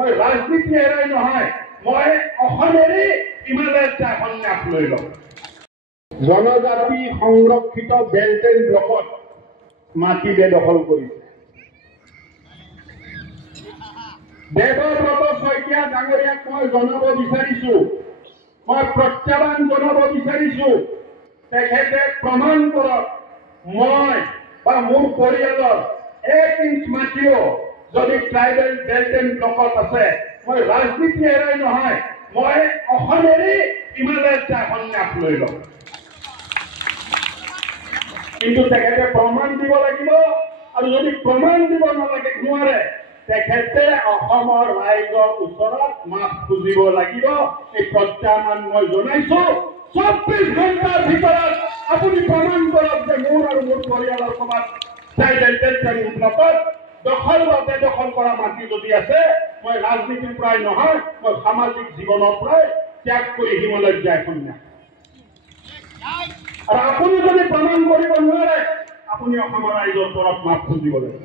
মই ৰাজনীতি এৰাই নহয়, মই অসমেৰে হিমালয়ত যায় সন্ন্যাস লৈ লম। জনজাতি সংৰক্ষিত বেল্ট এণ্ড ব্লকত মাটি বেদখল কৰিছে। দেৱব্ৰত শইকীয়া ডাঙৰীয়াক মই জনাব বিচাৰিছো, মই প্ৰত্যাহ্বান জনাব বিচাৰিছো, তেখেতে প্ৰমাণ কৰক মই বা মোৰ পৰিয়ালৰ 1 ইঞ্চ মাটিও যদি ট্ৰাইবেল বেল্ট এণ্ড ব্লকত আছে, মই ৰাজনীতি এৰাই নহয়, মই অসমেৰে হিমালয়ত যায় সন্ন্যাস লৈ লম। কিন্তু তেখেতে প্ৰমাণ দিব লাগিব, আৰু যদি প্ৰমাণ দিব নোৱাৰে তেখেতে অসমৰ ৰাইজৰ ওচৰত মাফ খুজিব লাগিব। এই প্ৰত্যাহ্বান মই জনাইছো। 24 ঘণ্টাৰ ভিতৰত আপুনি প্ৰমাণ কৰক যে মোৰ আৰু মোৰ পৰিয়ালৰ সমাজ ট্ৰাইবেল বেল্ট এণ্ড ব্লকত দখল বা বেদখল কৰা মাটি যদি আছে, মই ৰাজনীতিৰ পৰাই নহয়, মই সামাজিক জীৱনৰ পৰাই ত্যাগ কৰি হিমালয়ত যায় সন্ন্যাস। আৰু আপুনি যদি প্ৰমাণ কৰিব নোৱাৰে, আপুনি অসমৰ ৰাইজৰ ওপৰত মাফ খুজিব লাগিব।